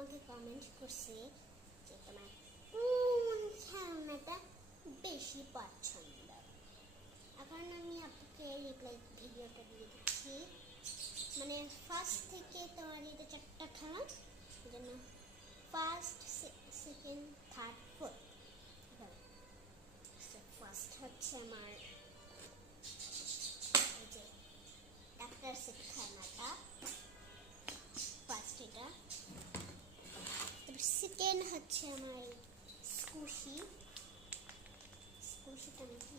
আমাকে কমেন্ট করছে যে তোমার কোন খেলনাটা বেশি পছন্দ। এখন আমি আপনাকে রিপ্লাই ভিডিওটা দিয়ে দিচ্ছি। মানে ফার্স্ট থেকে তোমার এটা 4টা খেলা, এই জন্য first, second, third, fourth. First হচ্ছে আমার এই যে ডাক্তার সেট খেলনাটা, ফার্স্ট এটা। তারপর সেকেন্ড হচ্ছে আমার স্কুশিটা নাকি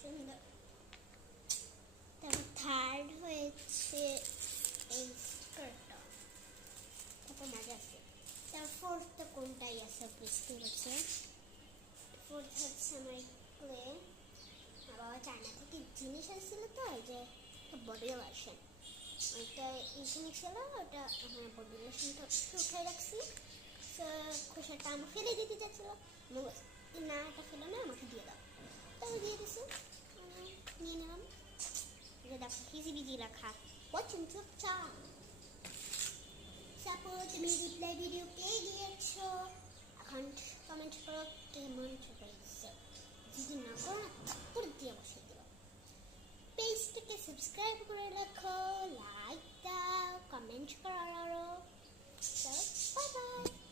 সুন্দর। তারপর থার্ড হয়েছে এই স্কার্টটা, কত মজা আছে। তারপর ফোর্থ তো কোনটাই আছে বুঝতে হচ্ছে। ফোর্থ হচ্ছে আমার ক্লে। বাবা চায়না থেকে জিনিস আসছিল তো, ওই যে বডি লোশন, ওইটা এইখানে ছিল, ওটা আমার বডি লোশনটা উঠে রাখছি। খোসাটা আমার ফেলে দিতে যাচ্ছিল, না এটা ফেলে না, আমাকে দিয়ে দাও। তাও দিয়ে দিছে, নিয়ে নিলাম। যে দেখো হিজিবিজি রাখা, পছন্দ চুপচাপ। সাপোজ তুমি রিপ্লাই ভিডিও পেয়ে গিয়েছো, এখন কমেন্ট করো কেমন হয়েছে। যদি না করো না, তারপর দিয়ে